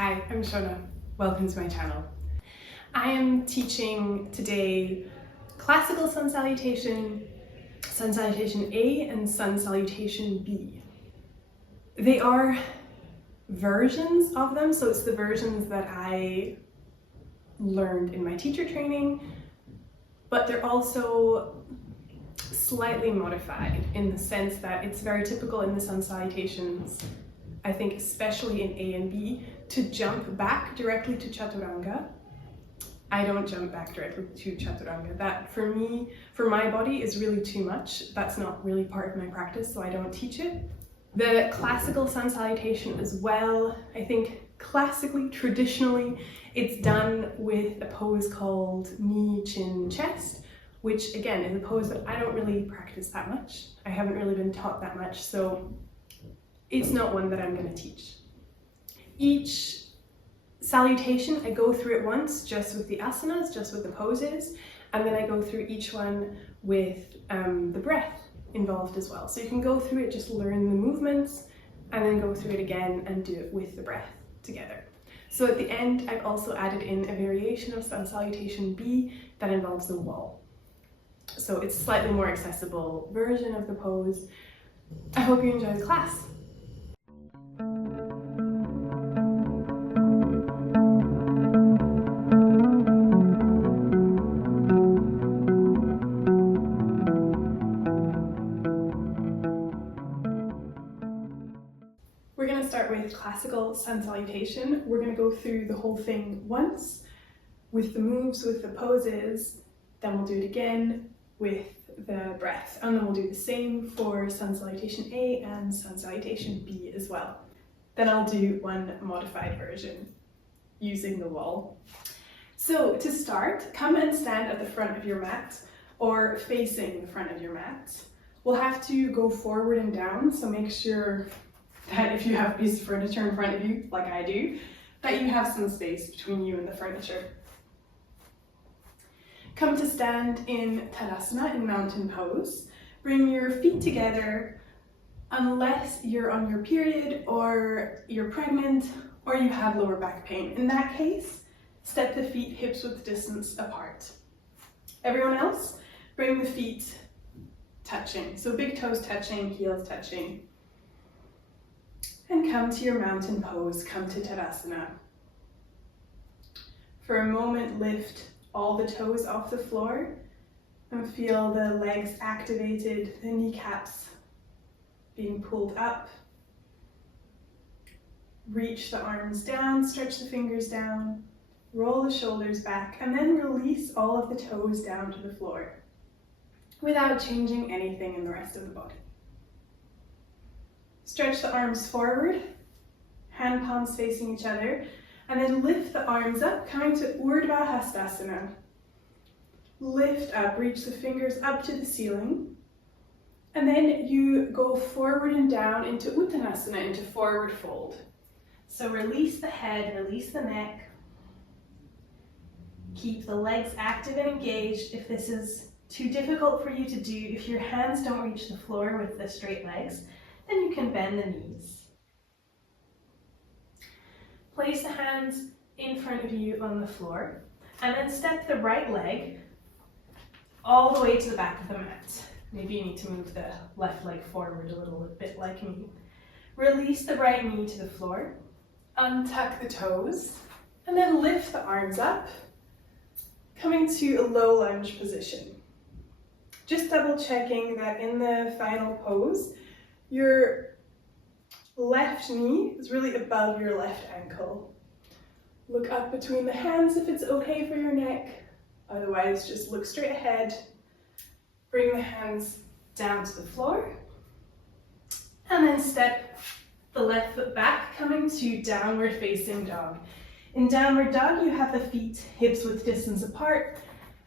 Hi, I'm Shona. Welcome to my channel. I am teaching today classical Sun Salutation, Sun Salutation A and Sun Salutation B. They are versions of them, so it's the versions that I learned in my teacher training, but they're also slightly modified in the sense that it's very typical in the Sun Salutations, I think especially in A and B, to jump back directly to Chaturanga. I don't jump back directly to Chaturanga. That for me, for my body, is really too much. That's not really part of my practice, so I don't teach it. The classical Sun Salutation as well, I think classically, traditionally, it's done with a pose called knee, chin, chest, which again is a pose that I don't really practice that much. I haven't really been taught that much, so it's not one that I'm going to teach. Each salutation, I go through it once just with the asanas, just with the poses, and then I go through each one with the breath involved as well. So you can go through it, just learn the movements, and then go through it again and do it with the breath together. So at the end, I've also added in a variation of Sun Salutation B that involves the wall. So it's a slightly more accessible version of the pose. I hope you enjoy the class. We're going to start with classical Sun Salutation. We're going to go through the whole thing once with the moves, with the poses, then we'll do it again with the breath, and then we'll do the same for Sun Salutation A and Sun Salutation B as well. Then I'll do one modified version using the wall. So to start, come and stand at the front of your mat or facing the front of your mat. We'll have to go forward and down, so make sure that if you have a piece of furniture in front of you, like I do, that you have some space between you and the furniture. Come to stand in Tadasana, in mountain pose. Bring your feet together unless you're on your period or you're pregnant or you have lower back pain. In that case, step the feet hips width distance apart. Everyone else, bring the feet touching. So big toes touching, heels touching. And come to your mountain pose, come to Tadasana. For a moment, lift all the toes off the floor and feel the legs activated, the kneecaps being pulled up. Reach the arms down, stretch the fingers down, roll the shoulders back, and then release all of the toes down to the floor without changing anything in the rest of the body. Stretch the arms forward, hand palms facing each other, and then lift the arms up, coming to Urdhva Hastasana. Lift up, reach the fingers up to the ceiling, and then you go forward and down into Uttanasana, into forward fold. So release the head, release the neck. Keep the legs active and engaged. If this is too difficult for you to do, if your hands don't reach the floor with the straight legs, then you can bend the knees. Place the hands in front of you on the floor, and then step the right leg all the way to the back of the mat. Maybe you need to move the left leg forward a little bit like me. Release the right knee to the floor, untuck the toes, and then lift the arms up, coming to a low lunge position. Just double checking that in the final pose, your left knee is really above your left ankle. Look up between the hands if it's okay for your neck. Otherwise, just look straight ahead. Bring the hands down to the floor. And then step the left foot back, coming to downward facing dog. In downward dog, you have the feet hips width distance apart.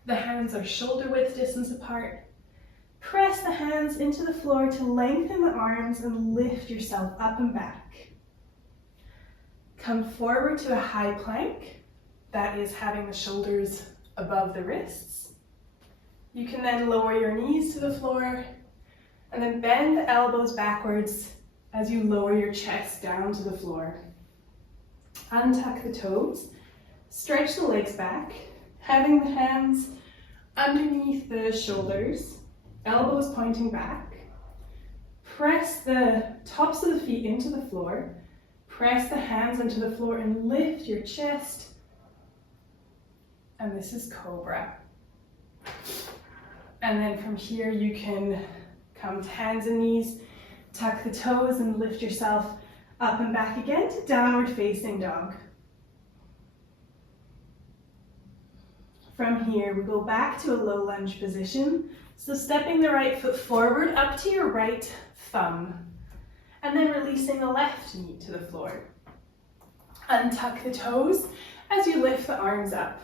The hands are shoulder width distance apart. Press the hands into the floor to lengthen the arms and lift yourself up and back. Come forward to a high plank. That is having the shoulders above the wrists. You can then lower your knees to the floor and then bend the elbows backwards as you lower your chest down to the floor. Untuck the toes, stretch the legs back, having the hands underneath the shoulders, elbows pointing back. Press the tops of the feet into the floor, press the hands into the floor and lift your chest. And this is Cobra. And then from here you can come to hands and knees, tuck the toes and lift yourself up and back again to downward facing dog. From here, we go back to a low lunge position. So stepping the right foot forward up to your right thumb, and then releasing the left knee to the floor. Untuck the toes as you lift the arms up,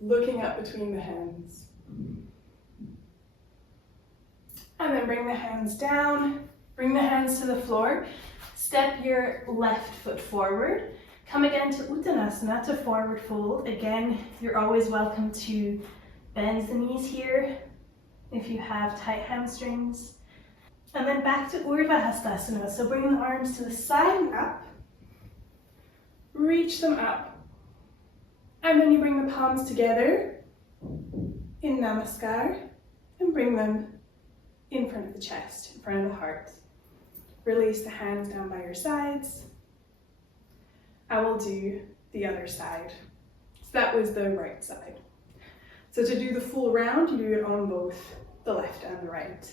looking up between the hands. And then bring the hands down, bring the hands to the floor. Step your left foot forward. Come again to Uttanasana, to forward fold. Again, you're always welcome to bend the knees here if you have tight hamstrings. And then back to Urdhva Hastasana. So bring the arms to the side and up. Reach them up. And then you bring the palms together in Namaskar and bring them in front of the chest, in front of the heart. Release the hands down by your sides. I will do the other side. So that was the right side. So to do the full round, you do it on both the left and the right.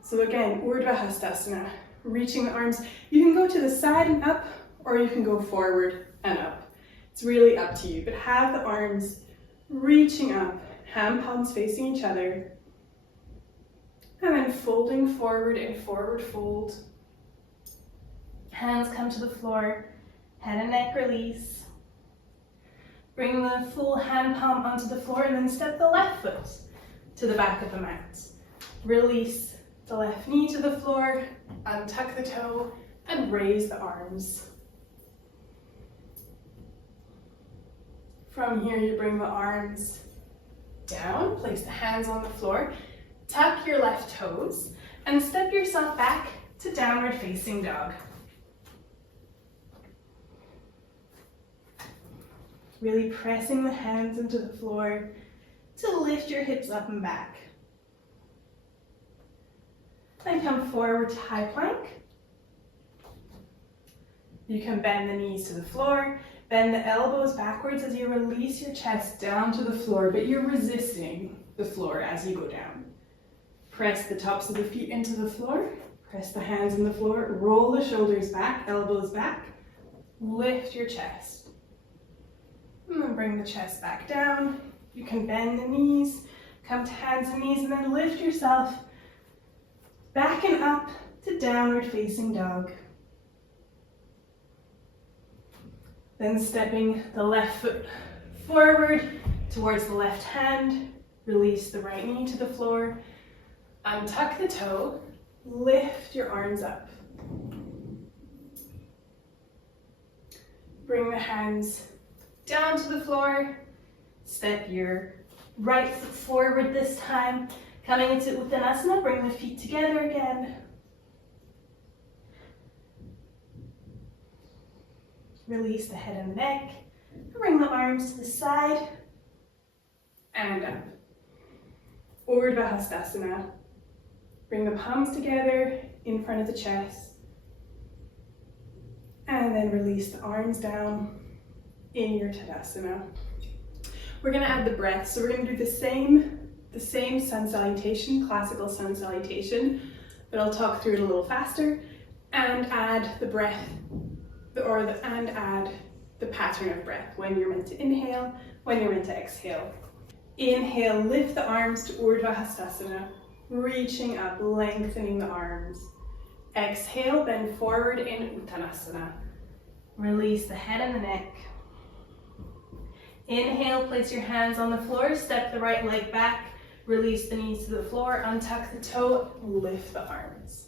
So again, Urdhva Hastasana, reaching the arms. You can go to the side and up, or you can go forward and up. It's really up to you, but have the arms reaching up, hand palms facing each other, and then folding forward in forward fold. Hands come to the floor. Head and neck release. Bring the full hand palm onto the floor and then step the left foot to the back of the mat. Release the left knee to the floor, untuck the toe, and raise the arms. From here, you bring the arms down, place the hands on the floor, tuck your left toes, and step yourself back to downward facing dog. Really pressing the hands into the floor to lift your hips up and back. Then come forward to high plank. You can bend the knees to the floor, bend the elbows backwards as you release your chest down to the floor, but you're resisting the floor as you go down. Press the tops of the feet into the floor, press the hands in the floor, roll the shoulders back, elbows back, lift your chest. And then bring the chest back down. You can bend the knees, come to hands and knees, and then lift yourself back and up to downward facing dog. Then stepping the left foot forward towards the left hand, release the right knee to the floor, untuck the toe, lift your arms up. Bring the hands down to the floor, step your right foot forward this time. Coming into Uttanasana, bring the feet together again. Release the head and the neck. Bring the arms to the side and up. Urdhva Hastasana. Bring the palms together in front of the chest. And then release the arms down in your Tadasana. We're going to add the breath. So we're going to do the same Sun Salutation, classical Sun Salutation, but I'll talk through it a little faster and add the breath, and add the pattern of breath, when you're meant to inhale, when you're meant to exhale. Inhale, lift the arms to Urdhva Hastasana, reaching up, lengthening the arms. Exhale, bend forward in Uttanasana. Release the head and the neck. Inhale, place your hands on the floor, step the right leg back, release the knees to the floor, untuck the toe, lift the arms.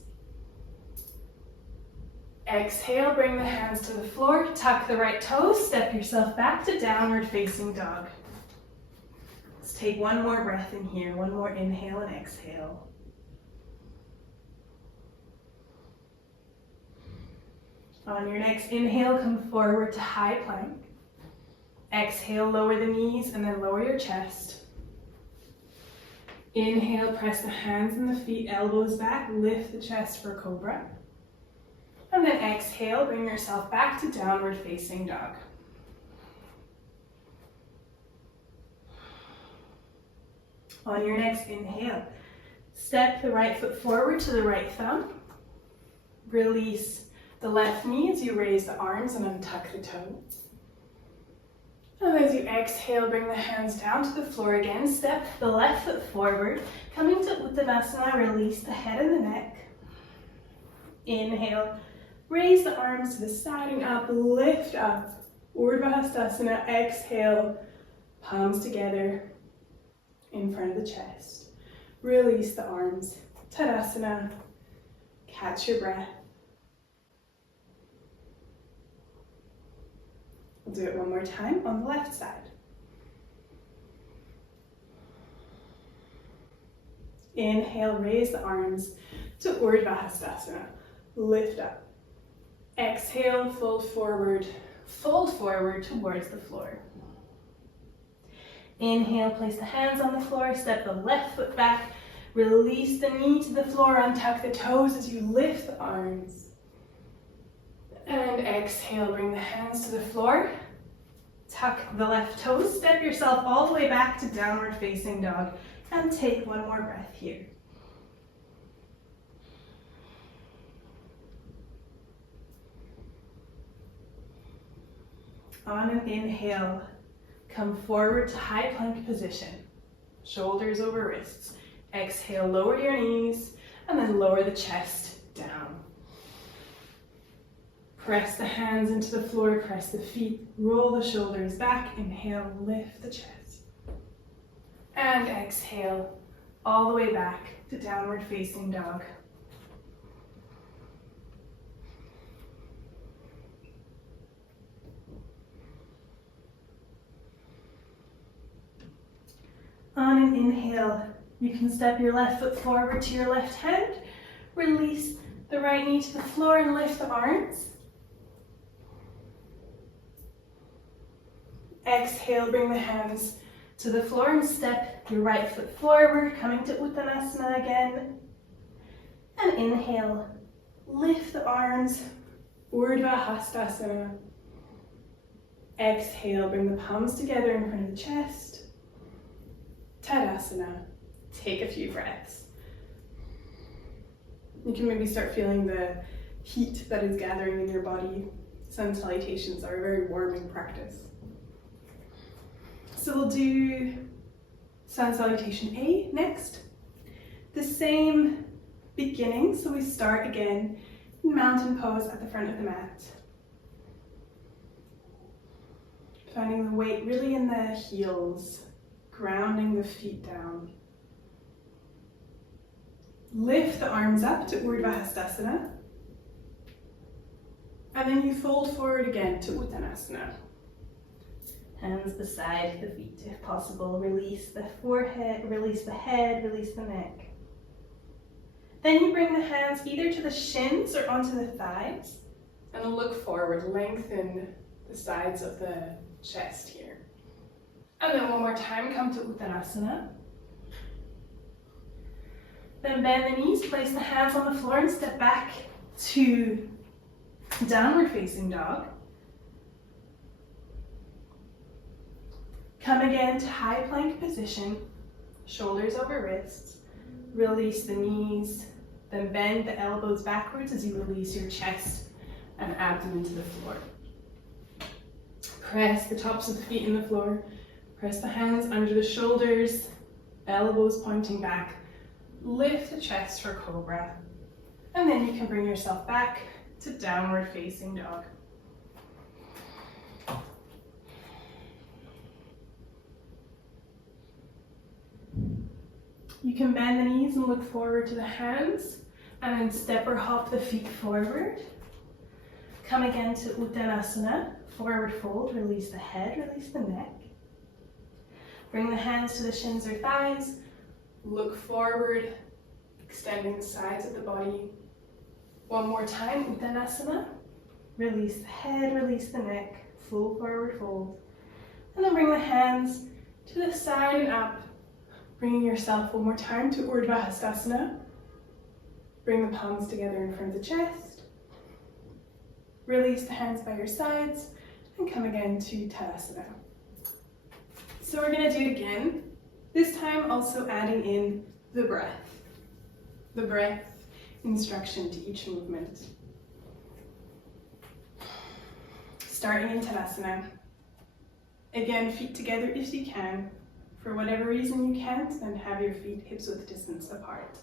Exhale, bring the hands to the floor, tuck the right toes, step yourself back to downward facing dog. Let's take one more breath in here, one more inhale and exhale. On your next inhale, come forward to high plank. Exhale, lower the knees and then lower your chest. Inhale, press the hands and the feet, elbows back, lift the chest for cobra. And then exhale, bring yourself back to downward facing dog. On your next inhale, step the right foot forward to the right thumb. Release the left knee as you raise the arms and untuck the toes. And as you exhale, bring the hands down to the floor again. Step the left foot forward. Coming to Uttanasana, release the head and the neck. Inhale, raise the arms to the side and up, lift up. Urdhva Hastasana, exhale, palms together in front of the chest. Release the arms, Tadasana, catch your breath. We'll do it one more time on the left side. Inhale, raise the arms to Urdhva Hastasana. Lift up. Exhale, fold forward towards the floor. Inhale, place the hands on the floor, step the left foot back, release the knee to the floor, untuck the toes as you lift the arms. And exhale, bring the hands to the floor, tuck the left toes, step yourself all the way back to downward facing dog, and take one more breath here. On an inhale, come forward to high plank position, shoulders over wrists. Exhale, lower your knees, and then lower the chest down. Press the hands into the floor, press the feet, roll the shoulders back. Inhale, lift the chest. And exhale, all the way back to downward facing dog. On an inhale, you can step your left foot forward to your left hand, release the right knee to the floor and lift the arms. Exhale, bring the hands to the floor and step your right foot forward, coming to Uttanasana again. And inhale, lift the arms, Urdhva Hastasana. Exhale, bring the palms together in front of the chest. Tadasana. Take a few breaths. You can maybe start feeling the heat that is gathering in your body. Sun salutations are a very warming practice. So we'll do Sun Salutation A next. The same beginning, so we start again in mountain pose at the front of the mat. Finding the weight really in the heels, grounding the feet down. Lift the arms up to Urdhva Hastasana. And then you fold forward again to Uttanasana. Hands beside the feet if possible. Release the forehead, release the head, release the neck. Then you bring the hands either to the shins or onto the thighs. And look forward, lengthen the sides of the chest here. And then one more time, come to Uttanasana. Then bend the knees, place the hands on the floor and step back to downward facing dog. Come again to high plank position, shoulders over wrists. Release the knees, then bend the elbows backwards as you release your chest and abdomen to the floor. Press the tops of the feet in the floor. Press the hands under the shoulders, elbows pointing back. Lift the chest for cobra. And then you can bring yourself back to downward facing dog. You can bend the knees and look forward to the hands, and then step or hop the feet forward. Come again to Uttanasana, forward fold, release the head, release the neck. Bring the hands to the shins or thighs, look forward, extending the sides of the body. One more time, Uttanasana. Release the head, release the neck, full forward fold. And then bring the hands to the side and up, bringing yourself one more time to Urdhva Hastasana. Bring the palms together in front of the chest. Release the hands by your sides and come again to Tadasana. So we're going to do it again, this time also adding in the breath instruction to each movement. Starting in Tadasana. Again, feet together if you can. For whatever reason you can't, then have your feet hips-width distance apart.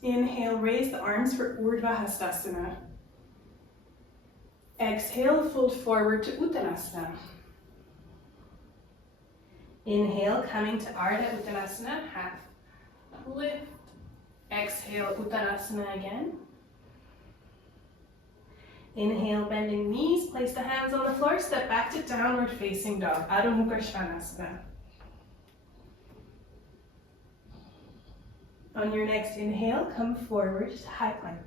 Inhale, raise the arms for Urdhva Hastasana. Exhale, fold forward to Uttanasana. Inhale, coming to Ardha Uttanasana, half lift. Exhale, Uttanasana again. Inhale, bending knees, place the hands on the floor, step back to downward facing dog, Adho Mukha Svanasana. On your next inhale, come forward to high plank.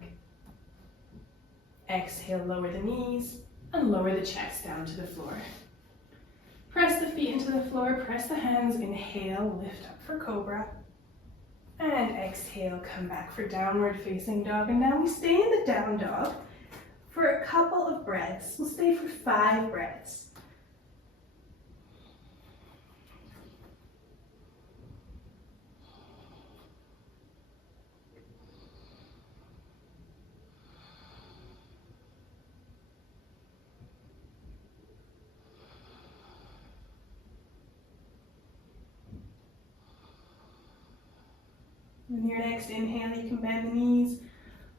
Exhale, lower the knees and lower the chest down to the floor. Press the feet into the floor, press the hands, inhale, lift up for cobra. And exhale, come back for downward facing dog. And now we stay in the down dog for a couple of breaths. We'll stay for 5 breaths. On your next inhale, you can bend the knees,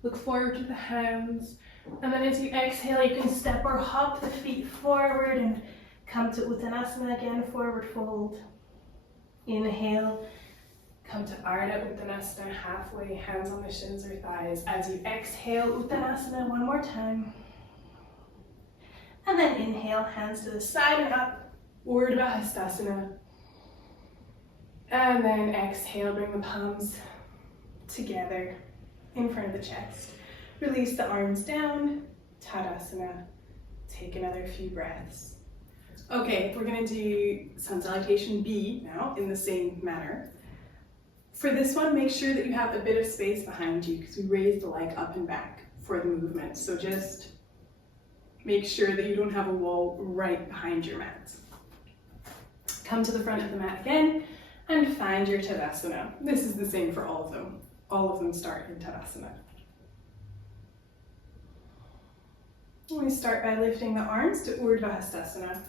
look forward to the hands, and then as you exhale, you can step or hop the feet forward and come to Uttanasana again, forward fold. Inhale, come to Ardha Uttanasana, halfway, hands on the shins or thighs. As you exhale, Uttanasana one more time. And then inhale, hands to the side and up, Urdhva Hastasana. And then exhale, bring the palms together in front of the chest. Release the arms down, Tadasana. Take another few breaths. Okay, we're going to do Sun Salutation B now in the same manner. For this one, make sure that you have a bit of space behind you because we raise the leg up and back for the movement. So just make sure that you don't have a wall right behind your mat. Come to the front of the mat again and find your Tadasana. This is the same for all of them. All of them start in Tadasana. We start by lifting the arms to Urdhva Hastasana,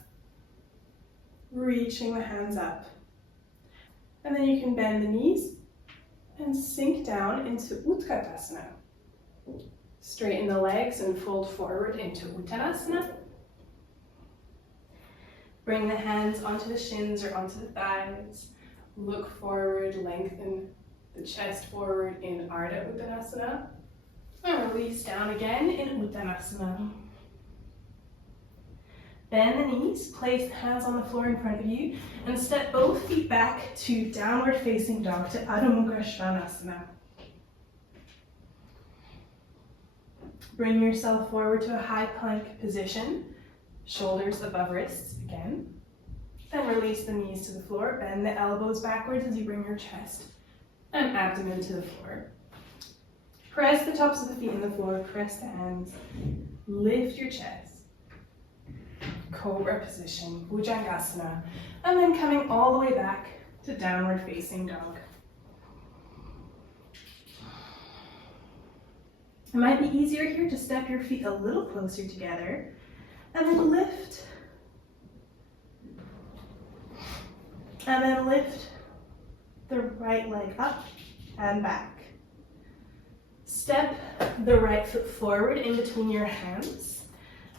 reaching the hands up. And then you can bend the knees and sink down into Utkatasana. Straighten the legs and fold forward into Uttanasana. Bring the hands onto the shins or onto the thighs. Look forward, lengthen the chest forward in Ardha Uttanasana. And release down again in Uttanasana. Bend the knees, place the hands on the floor in front of you, and step both feet back to downward facing dog to Adho Mukha Svanasana. Bring yourself forward to a high plank position, shoulders above wrists again. Then release the knees to the floor, bend the elbows backwards as you bring your chest and abdomen to the floor. Press the tops of the feet in the floor, press the hands, lift your chest. Cobra position, Bhujangasana, and then coming all the way back to downward facing dog. It might be easier here to step your feet a little closer together and then lift. And then lift the right leg up and back. Step the right foot forward in between your hands.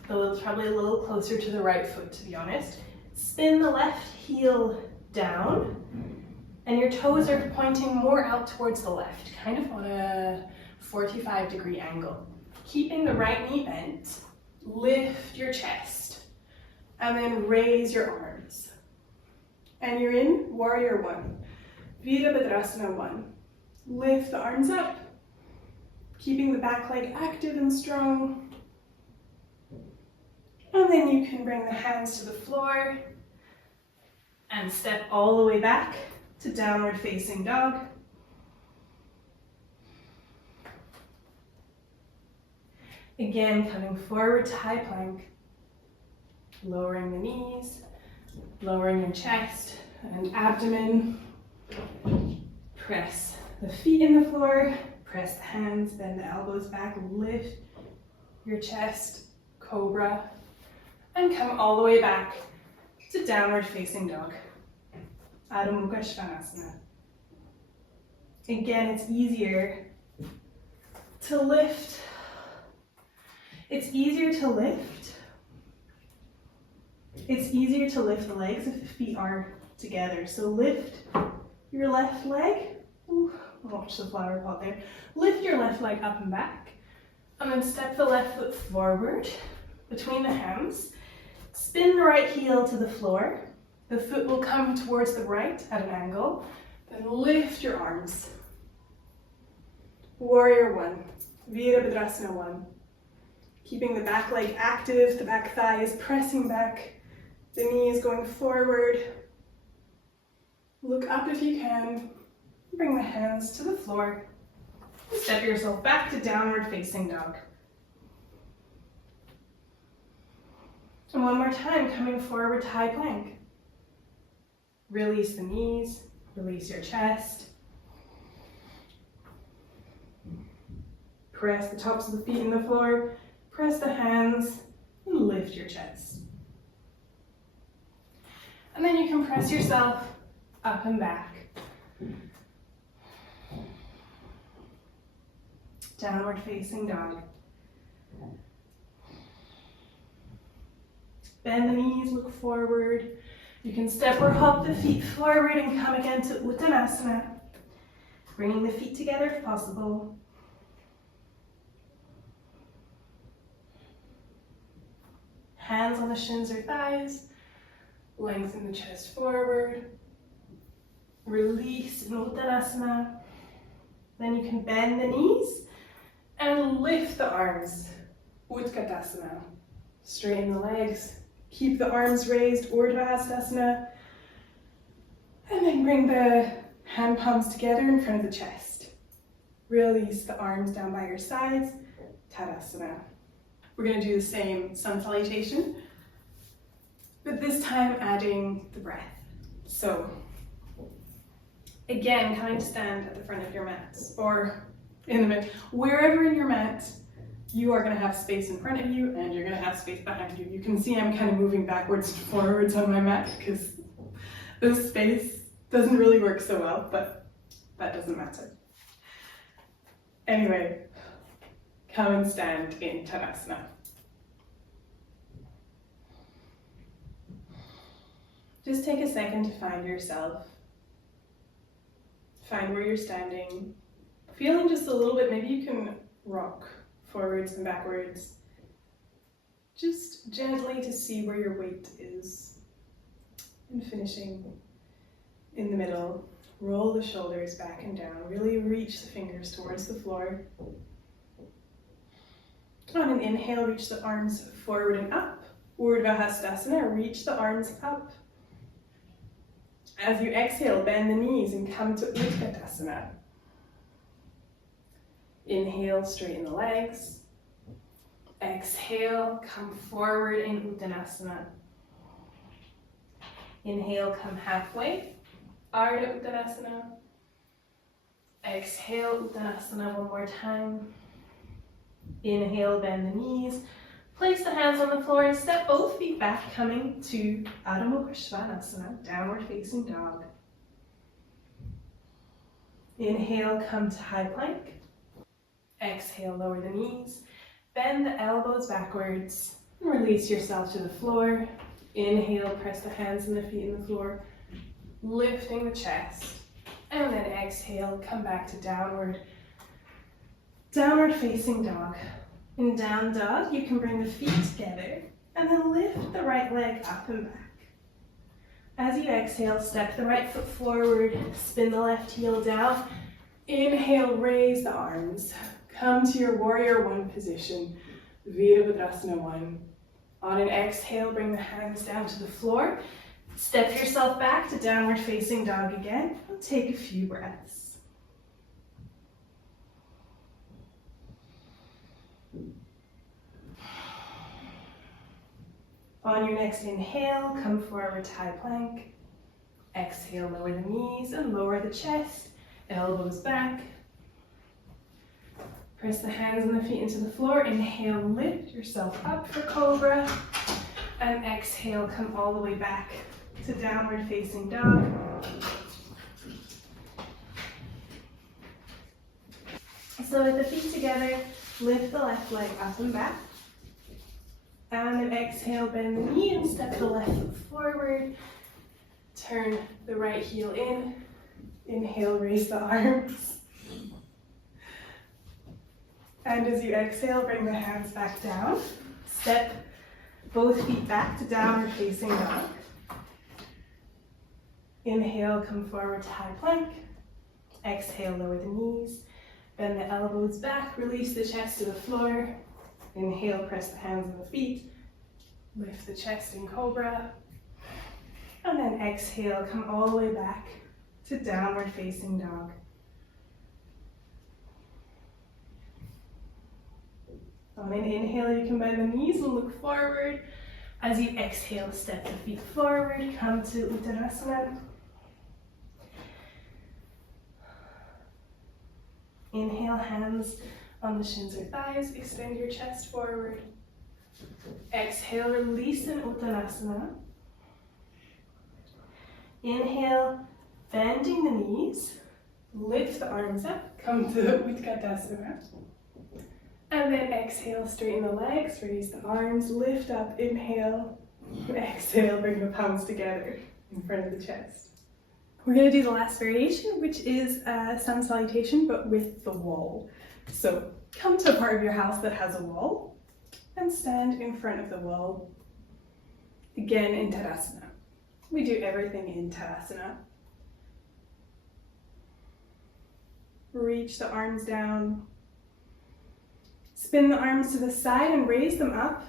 Though it's probably a little closer to the right foot, to be honest. Spin the left heel down, and your toes are pointing more out towards the left, kind of on a 45-degree angle. Keeping the right knee bent, lift your chest, and then raise your arms. And you're in Warrior 1, Virabhadrasana 1. Lift the arms up, keeping the back leg active and strong. And then you can bring the hands to the floor and step all the way back to downward facing dog. Again, coming forward to high plank, lowering the knees, lowering your chest and abdomen. Press the feet in the floor, press the hands, bend the elbows back, lift your chest, cobra, and come all the way back to downward facing dog. Adho Mukha Svanasana. Again, it's easier to lift. It's easier to lift the legs if the feet are together. So lift your left leg. Ooh, watch the flower pot there. Lift your left leg up and back. And then step the left foot forward between the hands. Spin the right heel to the floor. The foot will come towards the right at an angle. Then lift your arms. Warrior one. Virabhadrasana one. Keeping the back leg active, the back thigh is pressing back, the knee is going forward. Look up if you can. Bring the hands to the floor. Step yourself back to downward facing dog. And one more time, coming forward to high plank. Release the knees, release your chest. Press the tops of the feet in the floor. Press the hands and lift your chest. And then you can press yourself up and back. Downward facing dog. Bend the knees, look forward. You can step or hop the feet forward and come again to Uttanasana. Bringing the feet together if possible. Hands on the shins or thighs. Lengthen the chest forward. Release in Uttanasana. Then you can bend the knees and lift the arms. Utkatasana. Straighten the legs. Keep the arms raised, Urdhva Hastasana. And then bring the hand palms together in front of the chest. Release the arms down by your sides, Tadasana. We're going to do the same Sun Salutation, but this time adding the breath. So, again, coming to stand at the front of your mat, or in the middle, wherever in your mat, you are going to have space in front of you and you're going to have space behind you. You can see I'm kind of moving backwards and forwards on my mat because this space doesn't really work so well, but that doesn't matter. Anyway, come and stand in Tadasana. Just take a second to find yourself. Find where you're standing. Feeling just a little bit, maybe you can rock forwards and backwards. Just gently to see where your weight is. And finishing in the middle. Roll the shoulders back and down. Really reach the fingers towards the floor. On an inhale, reach the arms forward and up. Urdhva Hastasana, reach the arms up. As you exhale, bend the knees and come to Utkatasana. Inhale, straighten the legs. Exhale, come forward in Uttanasana. Inhale, come halfway. Ardha Uttanasana. Exhale, Uttanasana one more time. Inhale, bend the knees. Place the hands on the floor and step both feet back, coming to Adho Mukha Svanasana, downward facing dog. Inhale, come to high plank. Exhale, lower the knees. Bend the elbows backwards. And release yourself to the floor. Inhale, press the hands and the feet in the floor, lifting the chest. And then exhale, come back to downward facing dog. In down dog, you can bring the feet together and then lift the right leg up and back. As you exhale, step the right foot forward, spin the left heel down. Inhale, raise the arms. come to your warrior one position, Virabhadrasana 1. On an exhale, bring the hands down to the floor. Step yourself back to downward facing dog again. And take a few breaths. On your next inhale, come forward to high plank. Exhale, lower the knees and lower the chest, elbows back. Press the hands and the feet into the floor. Inhale, lift yourself up for cobra. And exhale, come all the way back to downward facing dog. So with the feet together, lift the left leg up and back. And then exhale, bend the knee and step the left foot forward. Turn the right heel in. Inhale, raise the arms. And as you exhale, bring the hands back down. Step both feet back to downward facing dog. Inhale, come forward to high plank. Exhale, lower the knees. Bend the elbows back, release the chest to the floor. Inhale, press the hands and the feet. Lift the chest in cobra. And then exhale, come all the way back to downward facing dog. On an inhale, you can bend the knees and look forward. As you exhale, step the feet forward, come to Uttanasana. Inhale, hands on the shins or thighs, extend your chest forward. Exhale, release in Uttanasana. Inhale, bending the knees, lift the arms up, come to Utkatasana. And then exhale, straighten the legs, raise the arms, lift up, inhale. Exhale, bring the palms together in front of the chest. We're going to do the last variation, which is a Sun Salutation, but with the wall. So come to a part of your house that has a wall and stand in front of the wall. Again in Tadasana. We do everything in Tadasana. Reach the arms down. Spin the arms to the side and raise them up,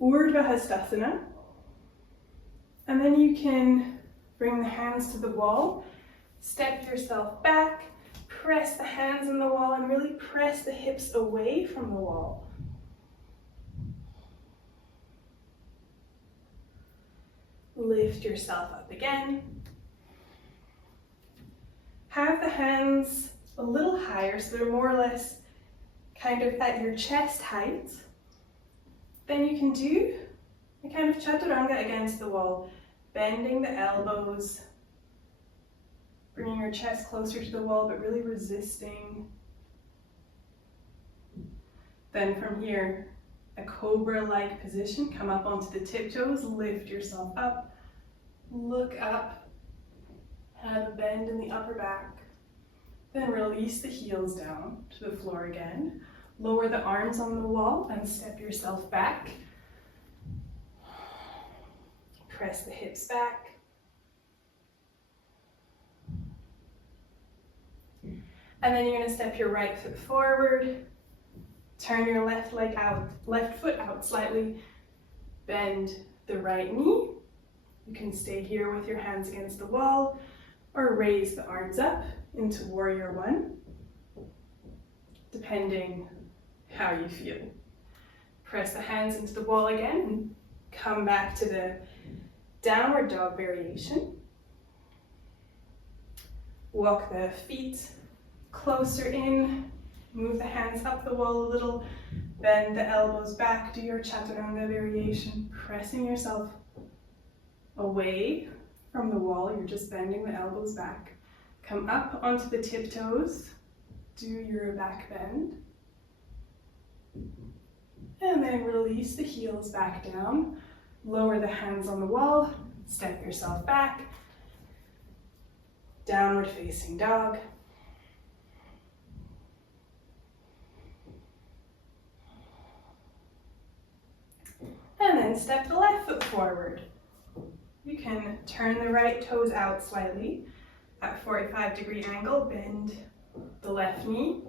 Urdhva Hastasana. And then you can bring the hands to the wall, step yourself back, press the hands in the wall and really press the hips away from the wall. Lift yourself up again. Have the hands a little higher so they're more or less kind of at your chest height. Then you can do a kind of Chaturanga against the wall, bending the elbows, bringing your chest closer to the wall, but really resisting. Then from here, a cobra-like position, come up onto the tiptoes, lift yourself up, look up, have a bend in the upper back. Then release the heels down to the floor again. Lower the arms on the wall and step yourself back. Press the hips back. And then you're going to step your right foot forward. Turn your left leg out, left foot out slightly. Bend the right knee. You can stay here with your hands against the wall or raise the arms up into warrior one, depending how you feel. Press the hands into the wall again and come back to the downward dog variation. Walk the feet closer in, move the hands up the wall a little, bend the elbows back, do your Chaturanga variation, pressing yourself away from the wall, you're just bending the elbows back. Come up onto the tiptoes, do your back bend. And then release the heels back down, lower the hands on the wall, step yourself back, downward facing dog. And then step the left foot forward. You can turn the right toes out slightly at 45-degree angle, bend the left knee,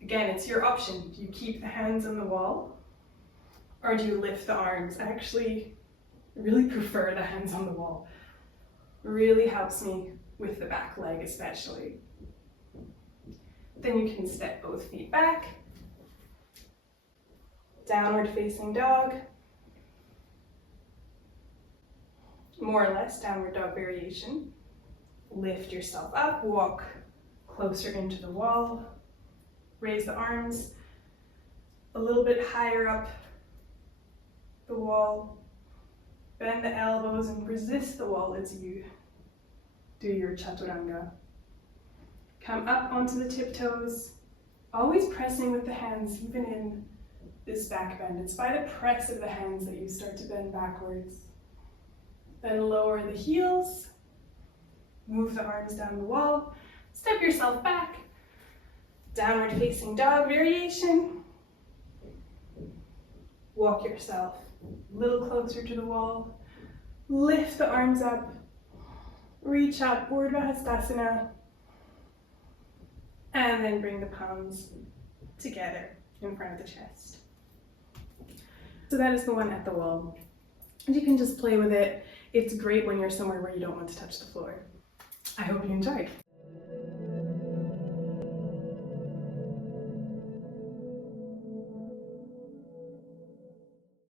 Again, it's your option. Do you keep the hands on the wall or do you lift the arms? I actually really prefer the hands on the wall. It really helps me with the back leg especially. Then you can step both feet back. Downward facing dog. More or less downward dog variation. Lift yourself up, walk closer into the wall. Raise the arms a little bit higher up the wall. Bend the elbows and resist the wall as you do your Chaturanga. Come up onto the tiptoes, always pressing with the hands, even in this back bend. It's by the press of the hands that you start to bend backwards. Then lower the heels, move the arms down the wall, step yourself back. Downward facing dog variation. Walk yourself a little closer to the wall. Lift the arms up. Reach up, Urdhva Hastasana. And then bring the palms together in front of the chest. So that is the one at the wall. And you can just play with it. It's great when you're somewhere where you don't want to touch the floor. I hope you enjoyed.